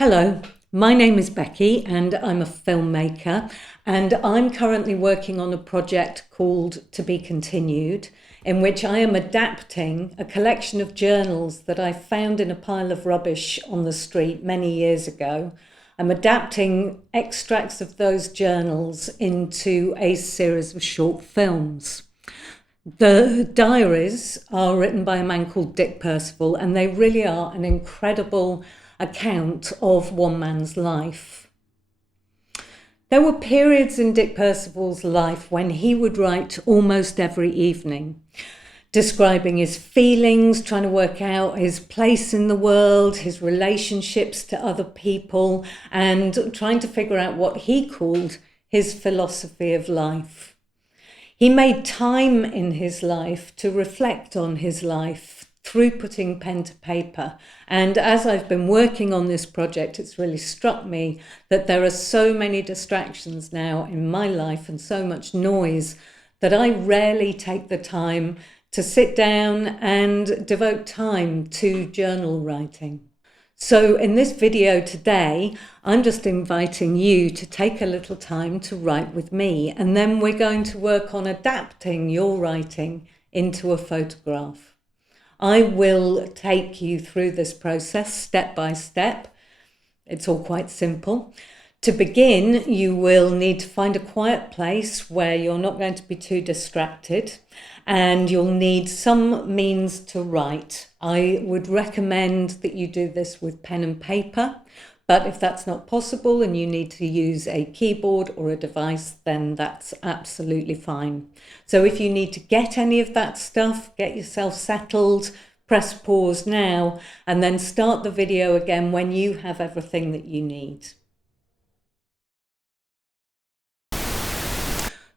Hello, my name is Becky and I'm a filmmaker, and I'm currently working on a project called To Be Continued, in which I am adapting a collection of journals that I found in a pile of rubbish on the street many years ago. I'm adapting extracts of those journals into a series of short films. The diaries are written by a man called Dick Percival, and they really are an incredible account of one man's life. There were periods in Dick Percival's life when he would write almost every evening, describing his feelings, trying to work out his place in the world, his relationships to other people, and trying to figure out what he called his philosophy of life. He made time in his life to reflect on his life through putting pen to paper. And as I've been working on this project, it's really struck me that there are so many distractions now in my life and so much noise that I rarely take the time to sit down and devote time to journal writing. So in this video today, I'm just inviting you to take a little time to write with me, and then we're going to work on adapting your writing into a photograph. I will take you through this process step by step. It's all quite simple. To begin, you will need to find a quiet place where you're not going to be too distracted, and you'll need some means to write. I would recommend that you do this with pen and paper, but if that's not possible and you need to use a keyboard or a device, then that's absolutely fine. So if you need to get any of that stuff, get yourself settled, press pause now, and then start the video again when you have everything that you need.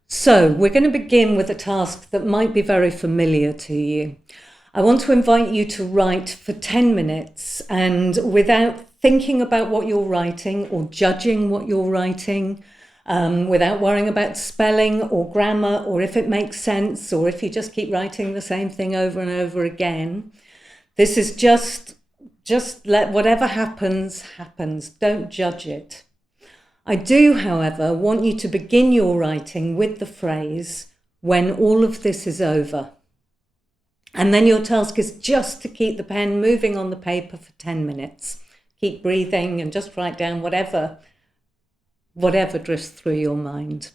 So we're going to begin with a task that might be very familiar to you. I want to invite you to write for 10 minutes, and without thinking about what you're writing or judging what you're writing, without worrying about spelling or grammar or if it makes sense or if you just keep writing the same thing over and over again. This is just let whatever happens, happens. Don't judge it. I do, however, want you to begin your writing with the phrase, "when all of this is over." And then your task is just to keep the pen moving on the paper for 10 minutes. Keep breathing and just write down whatever drifts through your mind.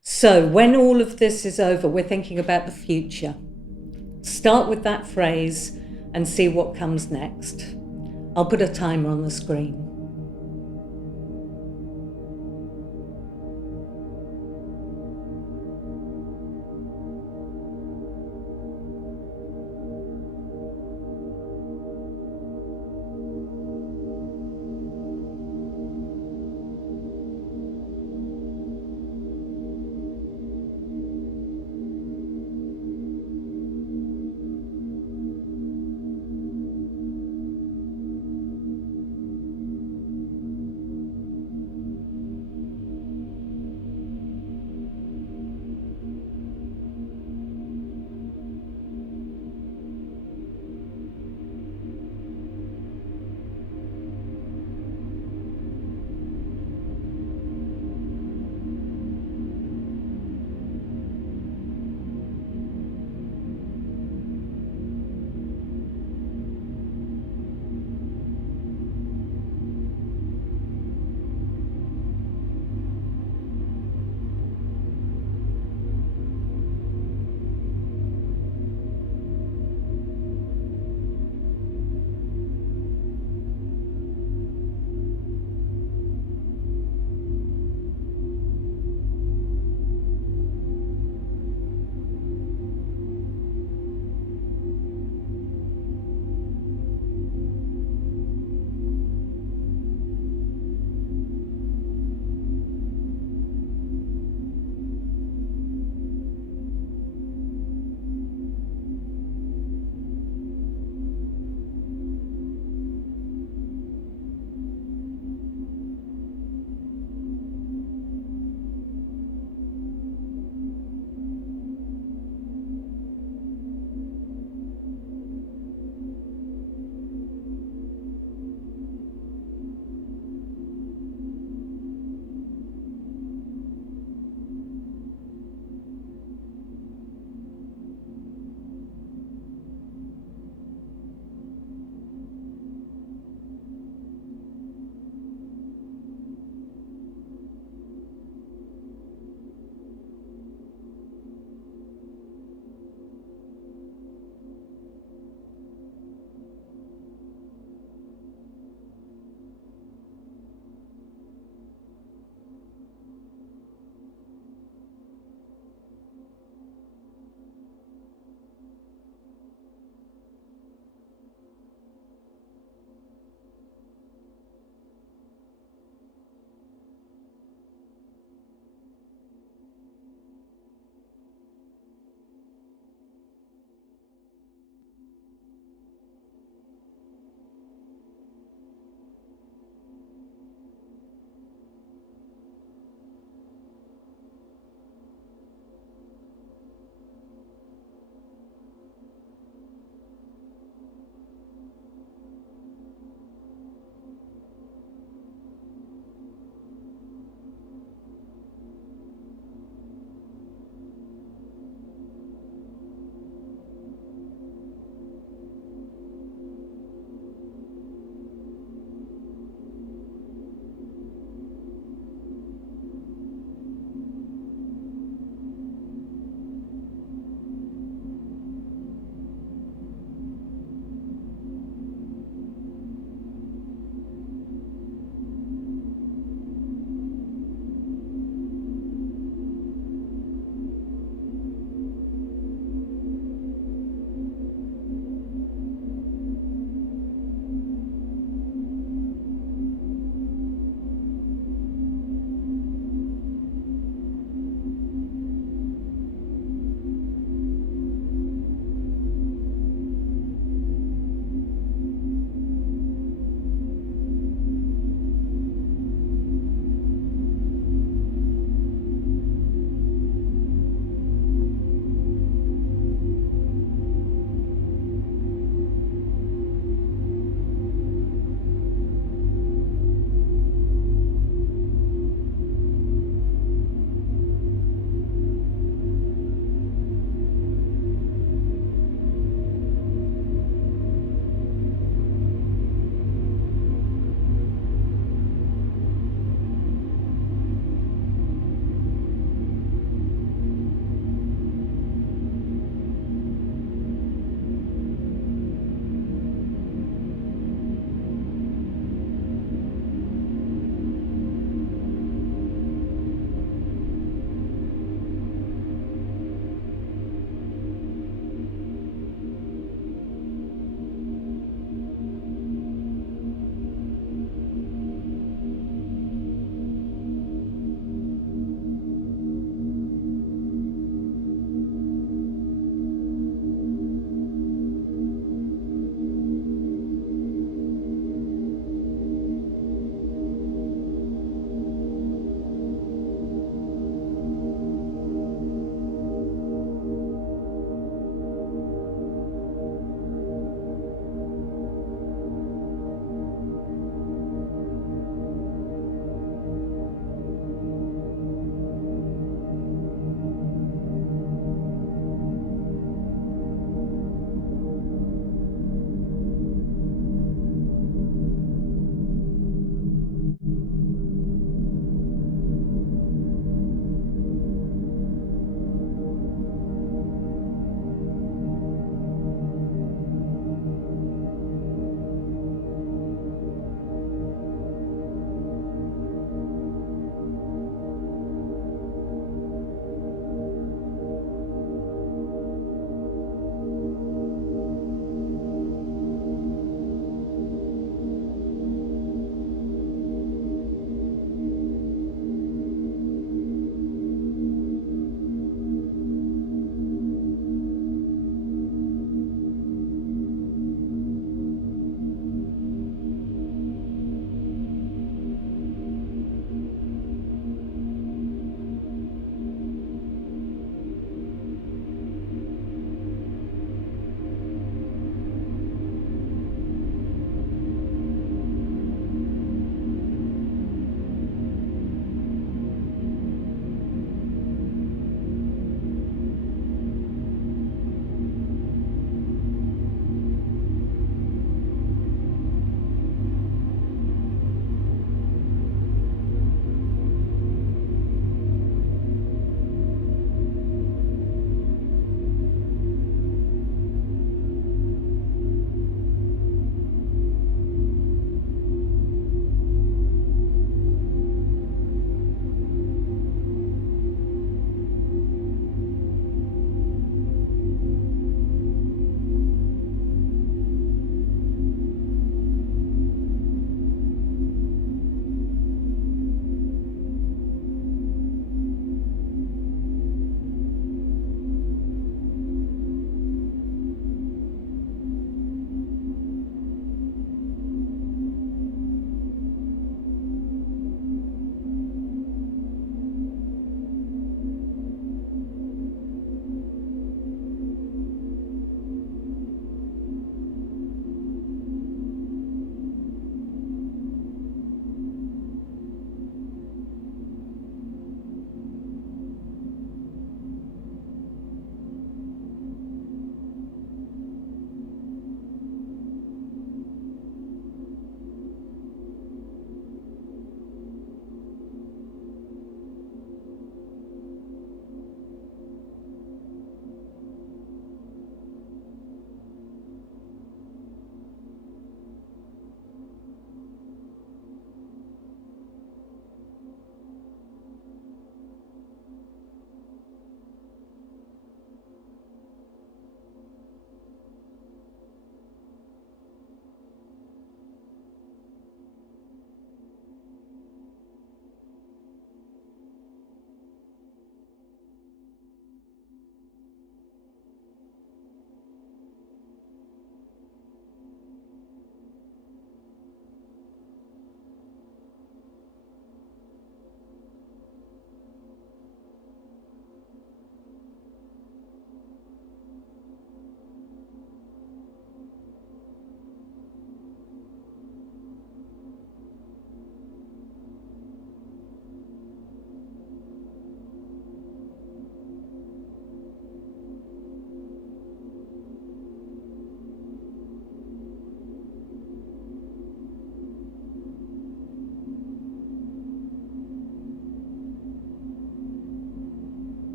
So when all of this is over, we're thinking about the future. Start with that phrase and see what comes next. I'll put a timer on the screen.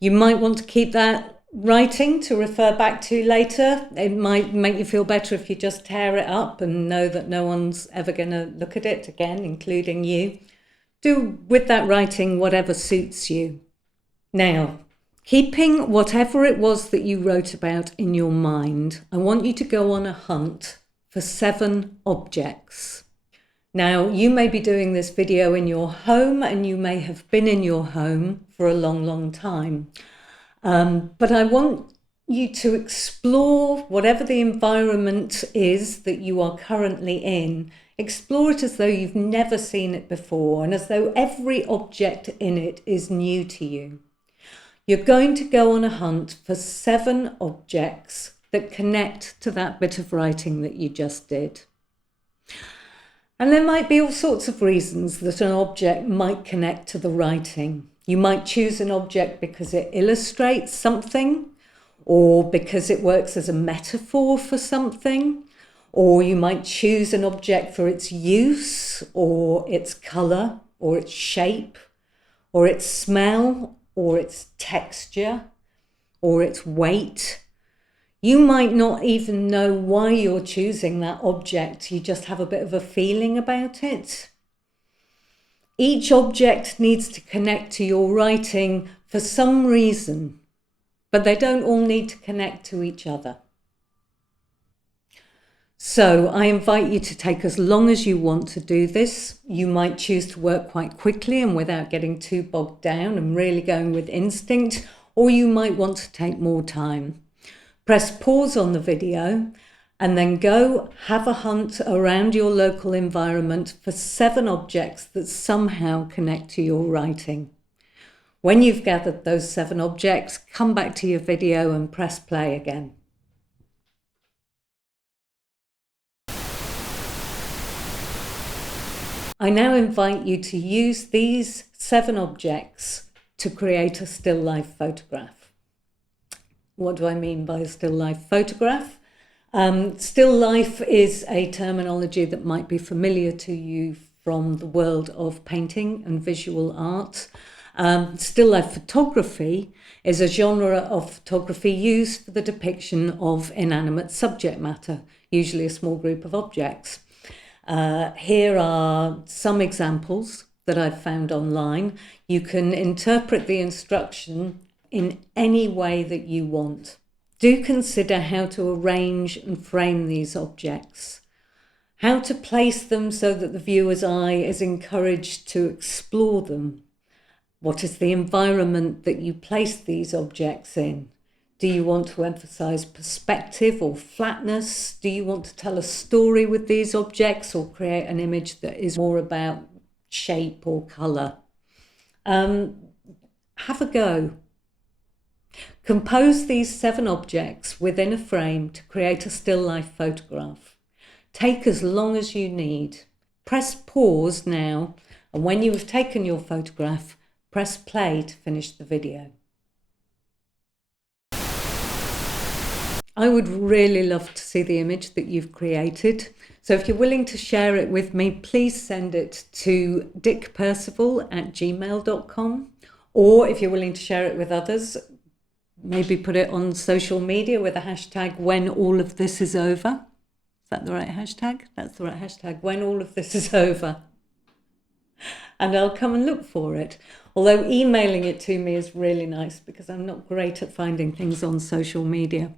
You might want to keep that writing to refer back to later. It might make you feel better if you just tear it up and know that no one's ever going to look at it again, including you. Do with that writing whatever suits you. Now, keeping whatever it was that you wrote about in your mind, I want you to go on a hunt for 7 objects. Now, you may be doing this video in your home, and you may have been in your home for a long, long time. But I want you to explore whatever the environment is that you are currently in. Explore it as though you've never seen it before, and as though every object in it is new to you. You're going to go on a hunt for 7 objects that connect to that bit of writing that you just did. And there might be all sorts of reasons that an object might connect to the writing. You might choose an object because it illustrates something, or because it works as a metaphor for something, or you might choose an object for its use, or its colour, or its shape, or its smell, or its texture, or its weight. You might not even know why you're choosing that object. You just have a bit of a feeling about it. Each object needs to connect to your writing for some reason, but they don't all need to connect to each other. So I invite you to take as long as you want to do this. You might choose to work quite quickly and without getting too bogged down and really going with instinct, or you might want to take more time. Press pause on the video and then go have a hunt around your local environment for 7 objects that somehow connect to your writing. When you've gathered those 7 objects, come back to your video and press play again. I now invite you to use these 7 objects to create a still life photograph. What do I mean by a still life photograph? Still life is a terminology that might be familiar to you from the world of painting and visual art. Still life photography is a genre of photography used for the depiction of inanimate subject matter, usually a small group of objects. Here are some examples that I've found online. You can interpret the instruction in any way that you want. Do consider how to arrange and frame these objects, how to place them so that the viewer's eye is encouraged to explore them. What is the environment that you place these objects in? Do you want to emphasize perspective or flatness? Do you want to tell a story with these objects or create an image that is more about shape or color? Have a go. Compose these 7 objects within a frame to create a still life photograph. Take as long as you need. Press pause now, and when you have taken your photograph, press play to finish the video. I would really love to see the image that you've created. So if you're willing to share it with me, please send it to dickpercival@gmail.com. Or if you're willing to share it with others, maybe put it on social media with the hashtag when all of this is over. Is that the right hashtag? That's the right hashtag, when all of this is over. And I'll come and look for it. Although emailing it to me is really nice because I'm not great at finding things on social media.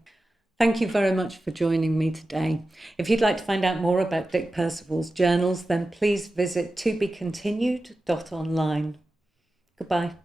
Thank you very much for joining me today. If you'd like to find out more about Dick Percival's journals, then please visit tobecontinued.online. Goodbye.